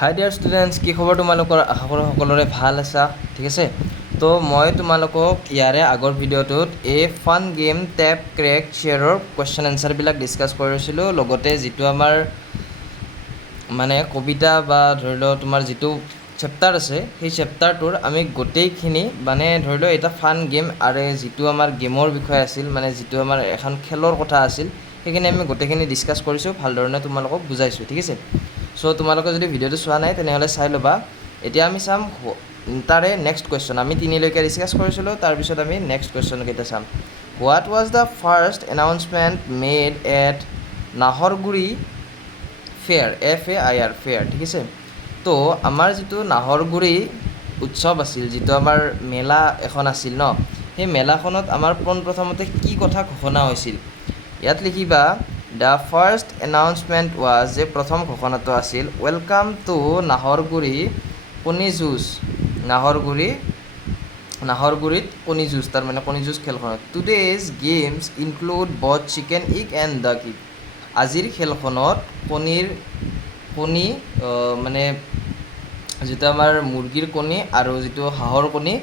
হাই dear students, কি খবৰ তোমালোকৰ? আশা কৰোঁ সকলোৰে ভাল আছা, ঠিক আছে। তো মই তোমালোকক ইয়াৰে আগৰ ভিডিঅ'টোত এই ফান গেম টেপ ক্ৰেক শ্বেয়াৰৰ কুৱেশ্যন এনচাৰবিলাক ডিছকাছ কৰিছিলোঁ। লগতে যিটো আমাৰ মানে কবিতা বা ধৰি লওক তোমাৰ যিটো চেপ্টাৰ আছে, সেই চেপ্টাৰটোৰ আমি গোটেইখিনি মানে ধৰি লওক এটা ফান গেম আৰু যিটো আমাৰ গেমৰ বিষয় আছিল, মানে যিটো আমাৰ এখন খেলৰ কথা আছিল, সেইখিনি আমি গোটেইখিনি ডিছকাছ কৰিছোঁ, ভাল ধৰণে তোমালোকক বুজাইছোঁ, ঠিক আছে। চ' তোমালোকে যদি ভিডিঅ'টো চোৱা নাই তেনেহ'লে চাই ল'বা। এতিয়া আমি চাম তাৰে নেক্সট কুৱেশ্যন। আমি 3লৈকে ডিছকাছ কৰিছিলোঁ, তাৰপিছত আমি নেক্সট কুৱেশ্যনকেইটা চাম। What was the first announcement made at Naharguri fair, FAIR fair, ঠিক আছে। তো আমাৰ যিটো নাহৰগুৰি উৎসৱ আছিল, যিটো আমাৰ মেলা এখন আছিল ন, সেই মেলাখনত আমাৰ পোনপ্ৰথমতে কি কথা ঘোষণা হৈছিল? ইয়াত লিখিবা দ্য ফাৰ্ষ্ট এনাউন্সমেণ্ট ৱাজ, যে প্ৰথম ঘোষণাটো আছিল ৱেলকাম টু নাহৰগুৰি কণী যুঁজ, নাহৰগুৰিত কণী যুঁজ, তাৰমানে কণী যুঁজ খেলখনত। Today's games include both chicken ইগ and the kick, আজিৰ খেলখনত কণী মানে যিটো আমাৰ মুৰ্গীৰ কণী আৰু যিটো হাঁহৰ কণী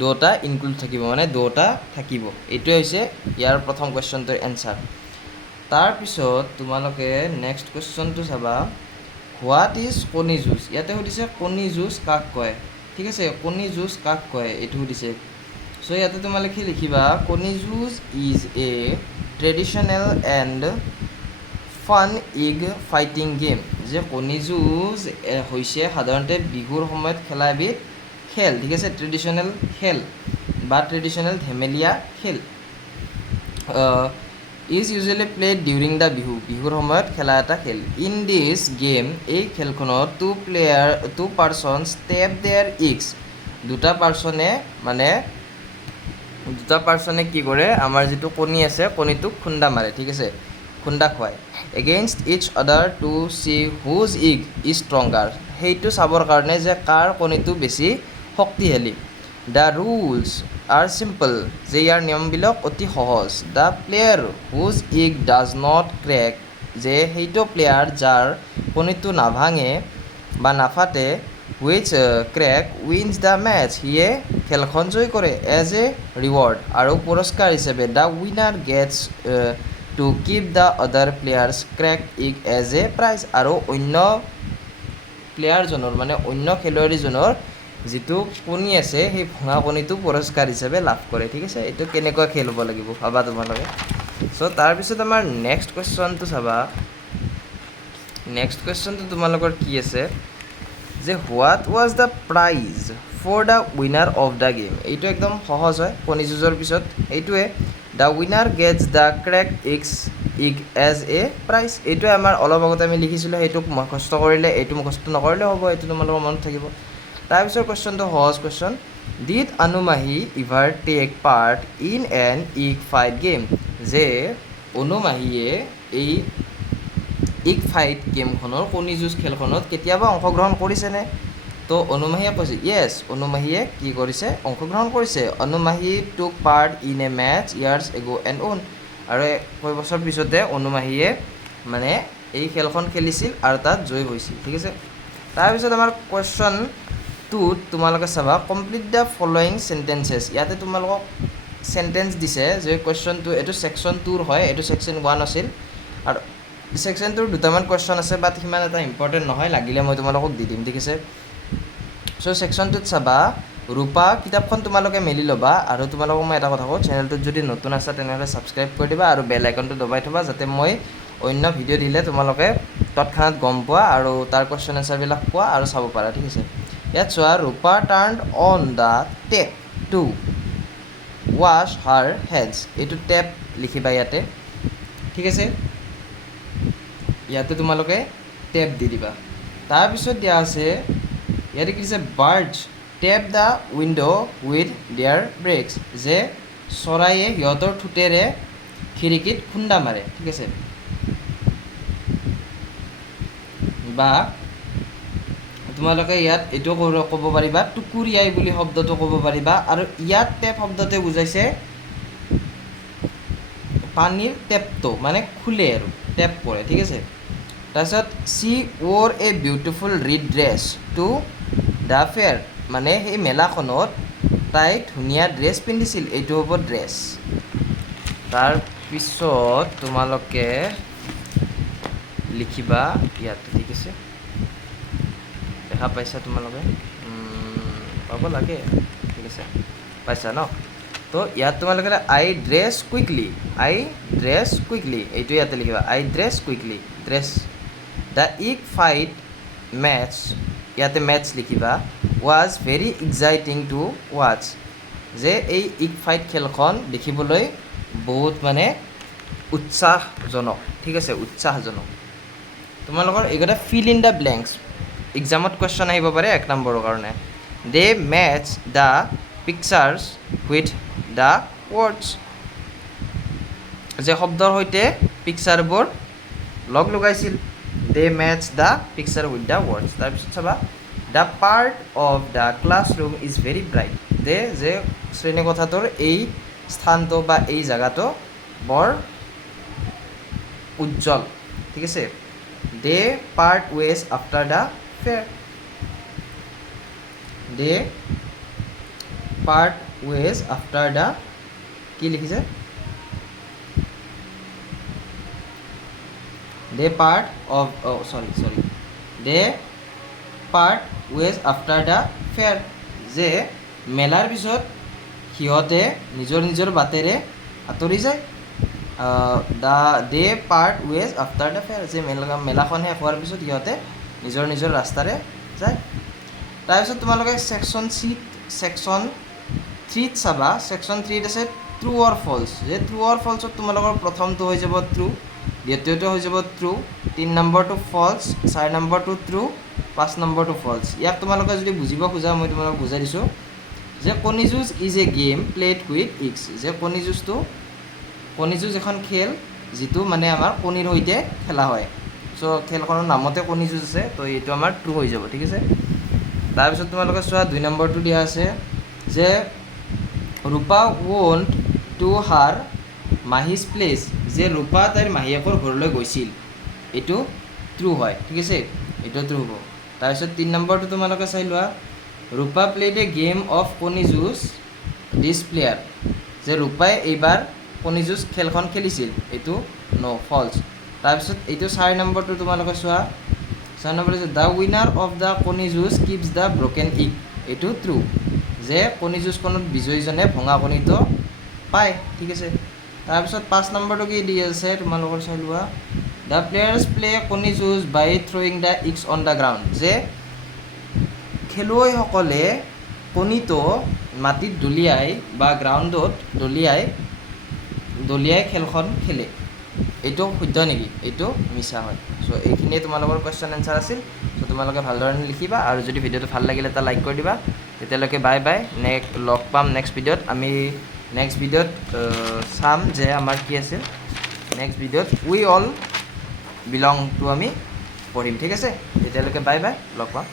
দুয়োটা ইনক্লুড থাকিব, মানে দুয়োটা থাকিব। এইটোৱে হৈছে ইয়াৰ প্ৰথম কুৱেশ্যনটোৰ এনচাৰ। তাৰপিছত তোমালোকে নেক্সট কুৱেশ্যনটো চাবা, হোৱাট ইজ কণী যুঁজ? ইয়াতে সুধিছে কণী যুঁজ কাক কয়, ঠিক আছে। কণী যুঁজ কাক কয় এইটো সুধিছে। চ' ইয়াতে তোমালোকে লিখিবা কণী যুঁজ is A traditional and fun ইগ fighting game, যে কণী যুঁজ হৈছে সাধাৰণতে বিহুৰ সময়ত খেলা এবিধ খেল, ঠিক আছে। ট্ৰেডিশ্যনেল খেল বা ট্ৰেডিশ্যনেল ধেমেলীয়া খেল। Is usually played during the বিহুৰ সময়ত খেলা এটা খেল। ইন দিছ গেম, এই খেলখনত two persons tap there eggs, দুটা পাৰ্চনে কি কৰে, আমাৰ যিটো কণী আছে কণীটোক খুন্দা মাৰে, ঠিক আছে, খুন্দা খুৱায়। এগেইনষ্ট ইচ আদাৰ টু চি হুজ ইগ ইজ ষ্ট্ৰংগাৰ, সেইটো চাবৰ কাৰণে যে কাৰ কণীটো বেছি শক্তিশালী। দ্য ৰুলছ আৰ চিম্পল, যে ইয়াৰ নিয়মবিলাক অতি সহজ। দ্য প্লেয়াৰ হুজ ইগ ডাজ নট ক্ৰেক, যে সেইটো প্লেয়াৰ যাৰ কণীটো নাভাঙে বা নাফাটে, which crack wins the match, সিয়ে খেলখন জয় কৰে। এজ এ ৰিৱাৰ্ড, আৰু পুৰস্কাৰ হিচাপে the winner gets to keep the other player's crack egg as a prize, আৰু অন্য প্লেয়াৰজনৰ মানে অন্য খেলুৱৈজনৰ যিটো কণী আছে সেই ভঙা কণীটো পুৰস্কাৰ হিচাপে লাভ কৰে, ঠিক আছে। এইটো কেনেকুৱা খেল হ'ব লাগিব ভাবা তোমালোকে। চ' তাৰপিছত আমাৰ নেক্সট কুৱেশ্যনটো চাবা। নেক্সট কুৱেশ্যনটো তোমালোকৰ কি আছে, যে what was the prize for the winner of the game, এইটো একদম সহজ হয় কণী যুঁজৰ পিছত, এইটোৱে the winner gets the crack egg as a prize, এইটোৱে আমাৰ অলপ আগতে আমি লিখিছিলোঁ, সেইটোক মুখস্থ কৰিলে, এইটো মুখস্থ নকৰিলেও হ'ব, এইটো তোমালোকৰ মনত থাকিব। তাৰপিছত কুৱেশ্যনটো সহজ question, did Anumahi ever take part in an egg fight game, যে অনুমাহীয়ে এই ইগ ফাইট গেমখনৰ কণী যুঁজ খেলখনত কেতিয়াবা অংশগ্ৰহণ কৰিছেনে? তো অনুমাহীয়ে কৈছে য়েছ, অনুমাহীয়ে কি কৰিছে, অংশগ্ৰহণ কৰিছে। অনুমাহী টুক part in a match years এগো এণ্ড ওন, আৰু কেইবছৰ পিছতে অনুমাহীয়ে মানে এই খেলখন খেলিছিল আৰু তাত জয়ী হৈছিল, ঠিক আছে। তাৰপিছত আমাৰ কুৱেশ্যন টুত তোমালোকে চাবা, কমপ্লিট দ্য ফলোয়িং চেণ্টেঞ্চেছ, ইয়াতে তোমালোকক চেণ্টেঞ্চ দিছে, যে কুৱেশ্যন টু এইটো ছেকশ্যন 2ৰ হয়, এইটো ছেকশ্যন 1 আছিল, আৰু ছেকশ্যন 2ৰ দুটামান কুৱেশ্যন আছে, বাট সিমান এটা ইম্পৰ্টেণ্ট নহয়, লাগিলে মই তোমালোকক দি দিম, ঠিক আছে। চ' ছেকশ্যন 2ত চাবা, ৰূপা কিতাপখন তোমালোকে মেলি ল'বা, আৰু তোমালোকক মই এটা কথা কওঁ, চেনেলটোত যদি নতুন আছা তেনেহ'লে ছাবস্ক্ৰাইব কৰি দিবা আৰু বেল আইকনটো দবাই থ'বা, যাতে মই অন্য ভিডিঅ' দিলে তোমালোকে তৎক্ষণাত গম পোৱা আৰু তাৰ কুৱেশ্যন এনচাৰবিলাক পোৱা আৰু চাব পাৰা, ঠিক আছে। ইয়াত চোৱা, Rupa turn on the tap to wash her hands, এইটো টেপ লিখিবা ইয়াতে, ঠিক আছে। ইয়াতে তোমালোকে টেপ দি দিবা। তাৰপিছত দিয়া আছে, ইয়াতে কি দিছে, birds tap the window' with their breaks, যে চৰাইয়ে সিহঁতৰ ঠোঁটেৰে খিৰিকীত খুন্দা মাৰে, ঠিক আছে। বা তোমালোকে ইয়াত এইটো ক'ব পাৰিবা, টুকুৰিয়াই বুলি শব্দটো ক'ব পাৰিবা, আৰু ইয়াত টেপ শব্দটোৱে বুজাইছে পানীৰ টেপটো, মানে খোলে আৰু টেপ পৰে, ঠিক আছে। তাৰপিছত she wore a beautiful red dress to the fair, মানে সেই মেলাখনত তাই ধুনীয়া ড্ৰেছ পিন্ধিছিল, এইটো হ'ব ড্ৰেছ। তাৰপিছত তোমালোকে লিখিবা ইয়াতে, ঠিক আছে, দেখা পাইছা তোমালোকে, পাব লাগে, ঠিক আছে, পাইছা ন? তো ইয়াত তোমালোকে আই ড্ৰেছ কুইকলি, এইটো ইয়াতে লিখিবা, I dress quickly, dress. The egg fight matches, ইয়াতে মেটছ লিখিবা, was very exciting to watch, যে এই ইগ ফাইট খেলখন দেখিবলৈ বহুত মানে উৎসাহজনক, ঠিক আছে, উৎসাহজনক। তোমালোকৰ এইকেইটা ফিল ইন দ্য ব্লেংকছ, এক্সামত কুৱেশ্যন আহিব পাৰে 1 নম্বৰৰ কাৰণে। দে মেটছ the pictures with the words, যে শব্দৰ সৈতে পিকচাৰবোৰ লগ লগাইছিল। দে মেটছ the picture with the words. তাৰপিছত চাবা, the part of the classroom is very bright, যে শ্ৰেণীকোঠাটোৰ এই স্থানটো বা এই জেগাটো বৰ উজ্জ্বল, ঠিক আছে। They part ways after the fair, they part ways after the, কি লিখিছে, they part of, they part ways after the fair, যে মেলাৰ পিছত সিহঁতে নিজৰ নিজৰ বাটেৰে আঁতৰি যায়। They part ways after the fair, যে মেলাখন শেষ হোৱাৰ পিছত সিহঁতে নিজৰ নিজৰ ৰাস্তাৰে যায়। তাৰপিছত তোমালোকে ছেকশ্যন 3ত চাবা, ছেকশ্যন 3ত আছে ট্ৰু অৰ ফল্ছ, যে ট্ৰু অৰ ফল্ছত তোমালোকৰ প্ৰথমটো হৈ যাব ট্ৰু, দ্বিতীয়টো হৈ যাব ট্ৰু, 3 নম্বৰটো ফল্ছ, 4 নম্বৰটো ট্ৰু, 5 নম্বৰটো ফল্ছ। ইয়াক তোমালোকে যদি বুজিব খোজা মই তোমালোকক বুজাই দিছোঁ, যে কণী যুঁজ is a game played with eggs, যে কণী যুঁজ এখন খেল যিটো মানে আমাৰ কণীৰ সৈতে খেলা হয়। চ' খেলখনৰ নামতে কণী যুঁজ আছে, তো এইটো আমাৰ ট্ৰু হৈ যাব, ঠিক আছে। তাৰপিছত তোমালোকে চোৱা 2 নম্বৰটো দিয়া আছে, যে ৰূপা ৱণ্ট টু হাৰ মাহীজ প্লেচ, যে ৰূপা তাইৰ মাহীয়েকৰ ঘৰলৈ গৈছিল, এইটো ট্ৰু হয়, ঠিক আছে, এইটো ট্ৰু হ'ব। তাৰপিছত 3 নম্বৰটো তোমালোকে চাই লোৱা, ৰূপা প্লেড এ গেম অফ কণী যুঁজ দিছ প্লেয়াৰ, যে ৰূপাই এইবাৰ কণী যুঁজ খেলখন খেলিছিল, এইটো ফল্ছ। তাৰপিছত এইটো 4 নম্বৰটো তোমালোকে চোৱা, 4 নম্বৰ হৈছে দ্য উইনাৰ অফ দ্য কণী যুঁজ কিপছ দ্য ব্ৰকেন ইগ, এইটো ট্ৰু, যে কণী যুঁজখনত বিজয়ীজনে ভঙা কণীটো পায়, ঠিক আছে। তাৰপিছত 5 নম্বৰটো কি দি আছে তোমালোকৰ চাই লোৱা, দ্য প্লেয়াৰ্ছ প্লে কণী যুঁজ বাই থ্ৰয়িং the eggs on the ground, যে খেলুৱৈসকলে কণীটো মাটিত দলিয়াই বা গ্ৰাউণ্ডত দলিয়াই খেলখন খেলে, এইটো শুদ্ধ নেকি? এইটো মিছা হয়। চ' এইখিনিয়ে তোমালোকৰ কুৱেশ্যন এনচাৰ আছিল। চ' তোমালোকে ভালদৰে লিখিবা, আৰু যদি ভিডিঅ'টো ভাল লাগিলে এটা লাইক কৰি দিবা। তেতিয়ালৈকে বাই বাই, লগ পাম নেক্সট ভিডিঅ'ত। আমি নেক্সট ভিডিঅ'ত চাম যে আমাৰ কি আছিল, নেক্সট ভিডিঅ'ত উই অল বিলং টু আমি পঢ়িম, ঠিক আছে। তেতিয়ালৈকে বাই বাই, লগ পাম।